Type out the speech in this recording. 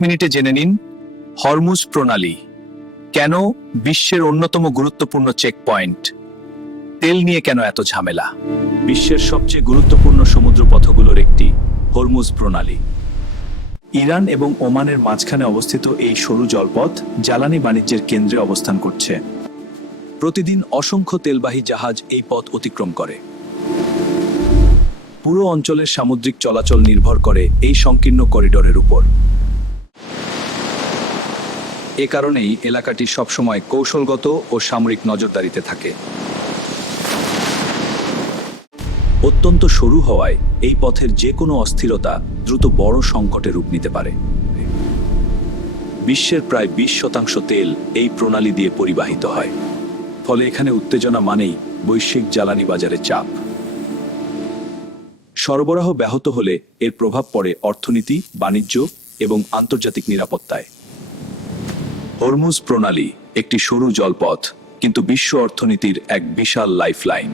মিনিটে জেনে নিন হরমুজ প্রণালী কেন বিশ্বের অন্যতম গুরুত্বপূর্ণ চেকপয়েন্ট। তেল নিয়ে কেন এত ঝামেলা? বিশ্বের সবচেয়ে গুরুত্বপূর্ণ সমুদ্রপথগুলোর একটি হরমুজ প্রণালী। ইরান এবং ওমানের মাঝখানে অবস্থিত এই সরু জলপথ জ্বালানি বাণিজ্যের কেন্দ্রে অবস্থান করছে। প্রতিদিন অসংখ্য তেলবাহী জাহাজ এই পথ অতিক্রম করে। পুরো অঞ্চলের সামুদ্রিক চলাচল নির্ভর করে এই সংকীর্ণ করিডোরের উপর। এ কারণেই এলাকাটি সবসময় কৌশলগত ও সামরিক নজরদারিতে থাকে। অত্যন্ত সরু হওয়ায় এই পথের যে কোনো অস্থিরতা দ্রুত বড় সংকটে রূপ নিতে পারে। বিশ্বের প্রায় 20% তেল এই প্রণালী দিয়ে পরিবাহিত হয়। ফলে এখানে উত্তেজনা মানেই বৈশ্বিক জ্বালানি বাজারে চাপ। সরবরাহ ব্যাহত হলে এর প্রভাব পড়ে অর্থনীতি, বাণিজ্য এবং আন্তর্জাতিক নিরাপত্তায়। হরমুজ প্রণালী একটি সরু জলপথ, কিন্তু বিশ্ব অর্থনীতির এক বিশাল লাইফলাইন।